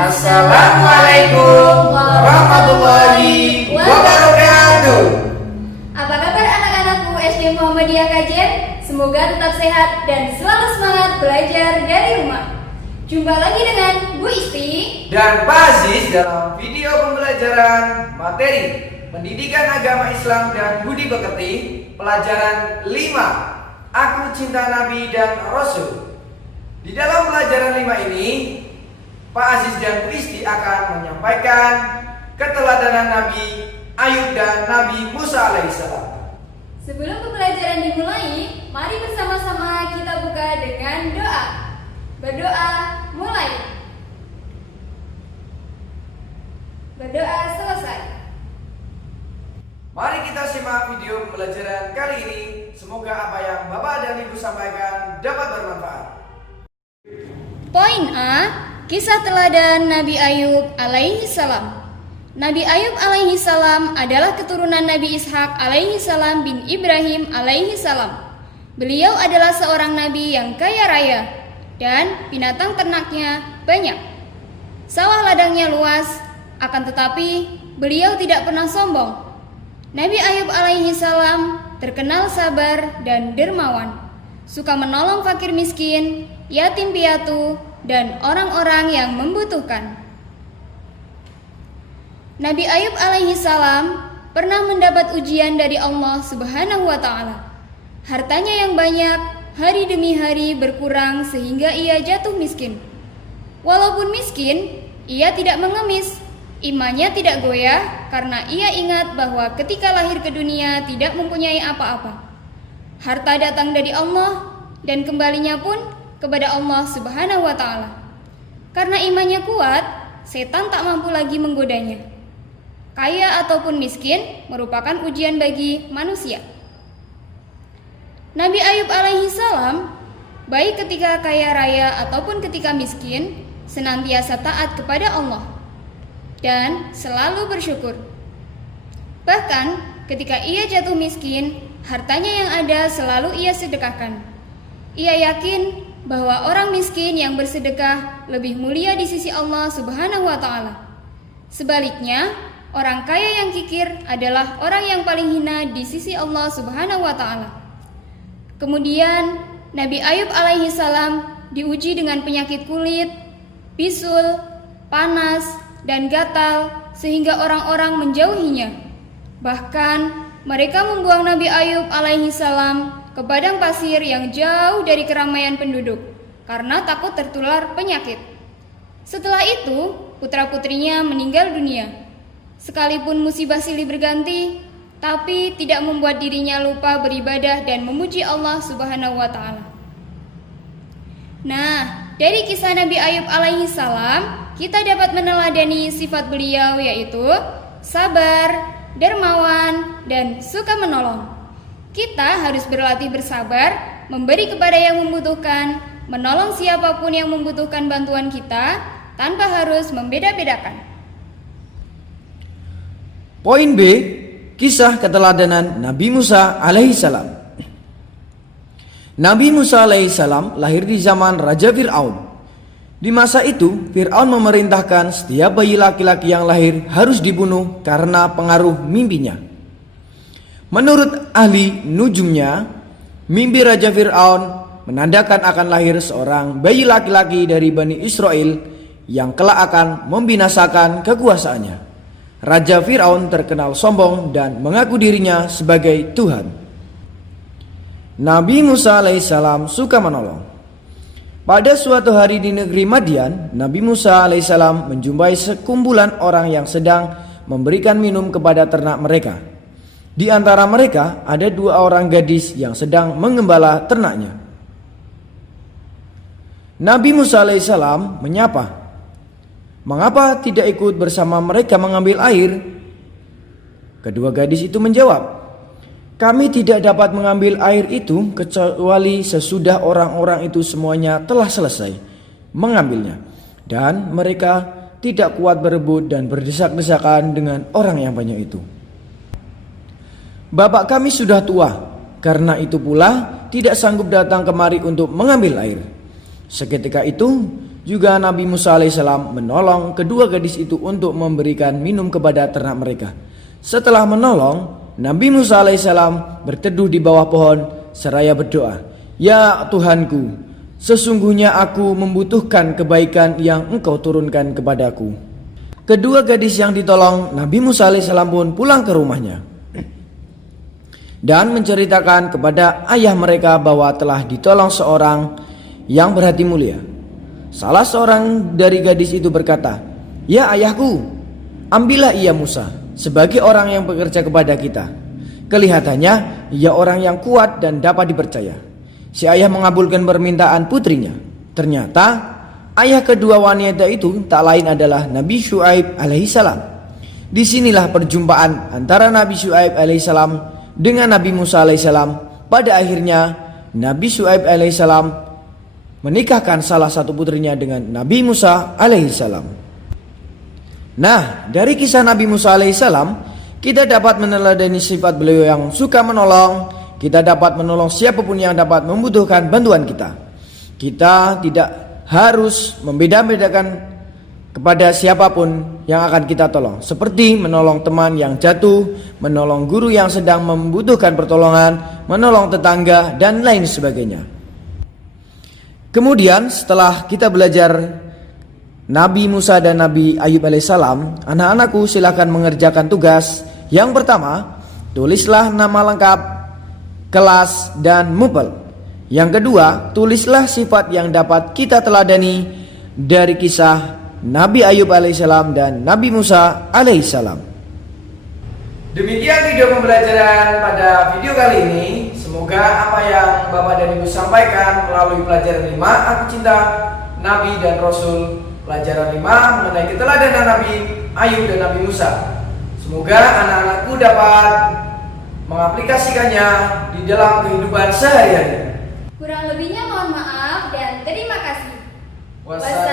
Assalamualaikum warahmatullahi wabarakatuh. Apa kabar anak-anakku SD Muhammadiyah Kajen? Semoga tetap sehat dan selalu semangat belajar dari rumah. Jumpa lagi dengan Bu Isti dan Pak Aziz dalam video pembelajaran materi Pendidikan Agama Islam dan Budi Pekerti, pelajaran 5, Aku Cinta Nabi dan Rasul. Di dalam pelajaran 5 ini, Pak Aziz dan Bu Isti akan menyampaikan keteladanan Nabi Ayub dan Nabi Musa alaihissalam. Sebelum pembelajaran dimulai, mari bersama-sama kita buka dengan doa. Berdoa mulai. Berdoa selesai. Mari kita simak video pembelajaran kali ini. Semoga apa yang Bapak dan Ibu sampaikan dapat bermanfaat. Poin A, kisah teladan Nabi Ayub alaihi salam. Nabi Ayub alaihi salam adalah keturunan Nabi Ishak alaihi salam bin Ibrahim alaihi salam. Beliau adalah seorang nabi yang kaya raya dan binatang ternaknya banyak. Sawah ladangnya luas, akan tetapi beliau tidak pernah sombong. Nabi Ayub alaihi salam terkenal sabar dan dermawan, suka menolong fakir miskin, yatim piatu, dan orang-orang yang membutuhkan. Nabi Ayub alaihi salam pernah mendapat ujian dari Allah Subhanahu wa taala. Hartanya yang banyak hari demi hari berkurang sehingga ia jatuh miskin. Walaupun miskin, ia tidak mengemis. Imannya tidak goyah karena ia ingat bahwa ketika lahir ke dunia tidak mempunyai apa-apa. Harta datang dari Allah dan kembalinya pun kepada Allah Subhanahu wa taala. Karena imannya kuat, setan tak mampu lagi menggodanya. Kaya ataupun miskin merupakan ujian bagi manusia. Nabi Ayub alaihi salam, baik ketika kaya raya ataupun ketika miskin, senantiasa taat kepada Allah dan selalu bersyukur. Bahkan ketika ia jatuh miskin, hartanya yang ada selalu ia sedekahkan. Ia yakin bahwa orang miskin yang bersedekah lebih mulia di sisi Allah Subhanahu wa taala. Sebaliknya, orang kaya yang kikir adalah orang yang paling hina di sisi Allah Subhanahu wa taala. Kemudian Nabi Ayub alaihi salam diuji dengan penyakit kulit, bisul, panas, dan gatal sehingga orang-orang menjauhinya. Bahkan mereka membuang Nabi Ayub alaihi salam ke padang pasir yang jauh dari keramaian penduduk karena takut tertular penyakit. Setelah itu, putra-putrinya meninggal dunia. Sekalipun musibah silih berganti, tapi tidak membuat dirinya lupa beribadah dan memuji Allah Subhanahu wa taala. Nah, dari kisah Nabi Ayub alaihi salam, kita dapat meneladani sifat beliau yaitu sabar, dermawan, dan suka menolong. Kita harus berlatih bersabar, memberi kepada yang membutuhkan, menolong siapapun yang membutuhkan bantuan kita tanpa harus membeda-bedakan. Poin B, kisah keteladanan Nabi Musa alaihissalam. Nabi Musa alaihissalam lahir di zaman Raja Fir'aun. Di masa itu, Fir'aun memerintahkan setiap bayi laki-laki yang lahir harus dibunuh karena pengaruh mimpinya. Menurut ahli nujumnya, mimpi Raja Fir'aun menandakan akan lahir seorang bayi laki-laki dari Bani Israel yang kelak akan membinasakan kekuasaannya. Raja Fir'aun terkenal sombong dan mengaku dirinya sebagai Tuhan. Nabi Musa alaihissalam suka menolong. Pada suatu hari di negeri Madian, Nabi Musa alaihissalam menjumpai sekumpulan orang yang sedang memberikan minum kepada ternak mereka. Di antara mereka ada 2 orang gadis yang sedang mengembala ternaknya. Nabi Musa alaihissalam menyapa, "Mengapa tidak ikut bersama mereka mengambil air?" Kedua gadis itu menjawab, "Kami tidak dapat mengambil air itu kecuali sesudah orang-orang itu semuanya telah selesai mengambilnya. Dan mereka tidak kuat berebut dan berdesak-desakan dengan orang yang banyak itu. Bapak kami sudah tua, karena itu pula tidak sanggup datang kemari untuk mengambil air." Seketika itu juga Nabi Musa alaihissalam menolong kedua gadis itu untuk memberikan minum kepada ternak mereka. Setelah menolong, Nabi Musa alaihissalam berteduh di bawah pohon seraya berdoa, "Ya Tuhanku, sesungguhnya aku membutuhkan kebaikan yang Engkau turunkan kepadaku." Kedua gadis yang ditolong Nabi Musa alaihissalam pun pulang ke rumahnya dan menceritakan kepada ayah mereka bahwa telah ditolong seorang yang berhati mulia. Salah seorang dari gadis itu berkata, "Ya ayahku, ambillah ia Musa sebagai orang yang bekerja kepada kita. Kelihatannya ia orang yang kuat dan dapat dipercaya." Si ayah mengabulkan permintaan putrinya. Ternyata ayah kedua wanita itu tak lain adalah Nabi Syuaib alaihissalam. Disinilah perjumpaan antara Nabi Syuaib alaihissalam dengan Nabi Musa alaihissalam. Pada akhirnya Nabi Syuaib alaihissalam menikahkan salah satu putrinya dengan Nabi Musa alaihissalam. Nah, dari kisah Nabi Musa alaihissalam kita dapat meneladani sifat beliau yang suka menolong. Kita dapat menolong siapapun yang dapat membutuhkan bantuan kita. Kita tidak harus membeda-bedakan kepada siapapun yang akan kita tolong, seperti menolong teman yang jatuh, menolong guru yang sedang membutuhkan pertolongan, menolong tetangga, dan lain sebagainya. Kemudian setelah kita belajar Nabi Musa dan Nabi Ayub alaihissalam, anak-anakku silakan mengerjakan tugas. Yang pertama, tulislah nama lengkap, kelas, dan mupel. Yang kedua, tulislah sifat yang dapat kita teladani dari kisah Nabi Ayub alaihissalam dan Nabi Musa alaihissalam. Demikian video pembelajaran pada video kali ini. Semoga apa yang Bapak dan Ibu sampaikan melalui pelajaran 5 Aku Cinta Nabi dan Rasul, pelajaran 5 mengenai keteladanan Nabi Ayub dan Nabi Musa, semoga anak-anakku dapat mengaplikasikannya di dalam kehidupan sehari-hari. Kurang lebihnya mohon maaf dan terima kasih. Wassalamualaikum